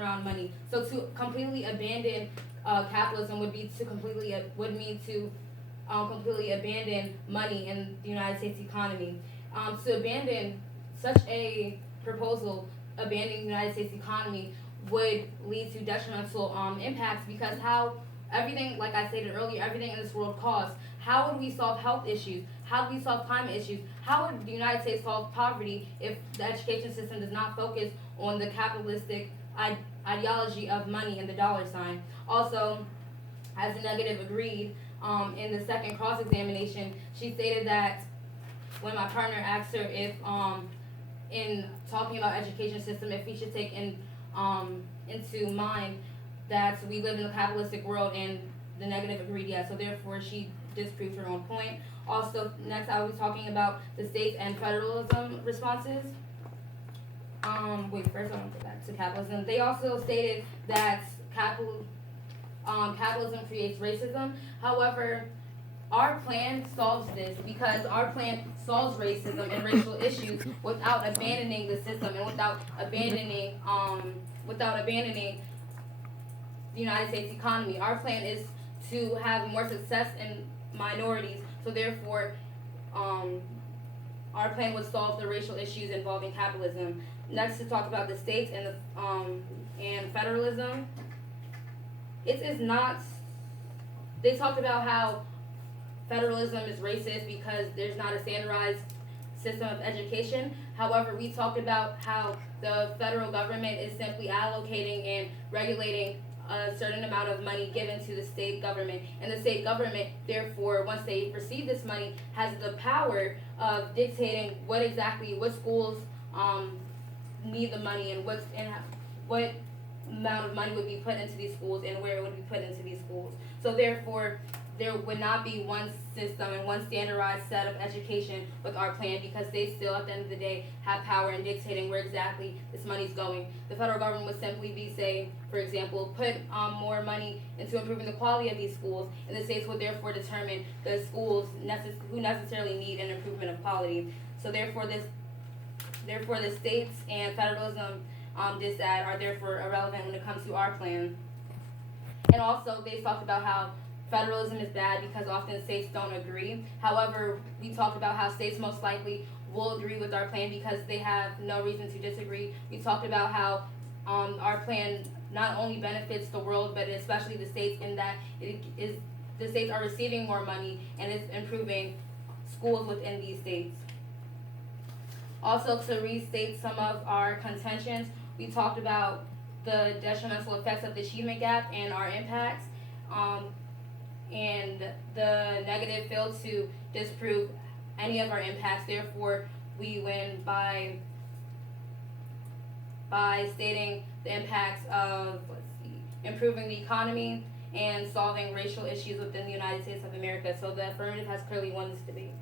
around money. So to completely abandon capitalism would be to mean to completely abandon money in the United States economy. To abandon such a proposal, abandoning the United States economy, would lead to detrimental impacts, because how everything, like I stated earlier, everything in this world costs. How would we solve health issues? How would we solve climate issues? How would the United States solve poverty if the education system does not focus on the capitalistic ideology of money and the dollar sign? Also, as the negative agreed, in the second cross-examination, she stated that when my partner asked her if, in talking about education system, if we should take into mind that we live in a capitalistic world, and the negative agreed yes. So therefore, she disproved her own point. Also, next I will be talking about the states and federalism responses. First I want to go back to capitalism. They also stated that capitalism creates racism. However, our plan solves this, because our plan solves racism and racial issues without abandoning the system and without abandoning the United States economy. Our plan is to have more success in minorities. So therefore, our plan would solve the racial issues involving capitalism. Next, to talk about the states and and federalism. It is not. They talked about how federalism is racist because there's not a standardized system of education. However, we talked about how the federal government is simply allocating and regulating a certain amount of money given to the state government, and the state government, therefore, once they receive this money, has the power of dictating what schools need the money, and what amount of money would be put into these schools and where it would be put into these schools. So therefore, there would not be one system and one standardized set of education with our plan, because they still, at the end of the day, have power in dictating where exactly this money's going. The federal government would simply be saying, for example, put more money into improving the quality of these schools, and the states would therefore determine the schools who necessarily need an improvement of quality. So therefore, the states and federalism dissad are therefore irrelevant when it comes to our plan. And also, they talked about how federalism is bad because often states don't agree. However, we talked about how states most likely will agree with our plan because they have no reason to disagree. We talked about how our plan not only benefits the world, but especially the states, in that the states are receiving more money and it's improving schools within these states. Also, to restate some of our contentions, we talked about the detrimental effects of the achievement gap and our impacts. And the negative failed to disprove any of our impacts. Therefore, we win by stating the impacts of improving the economy and solving racial issues within the United States of America. So the affirmative has clearly won this debate.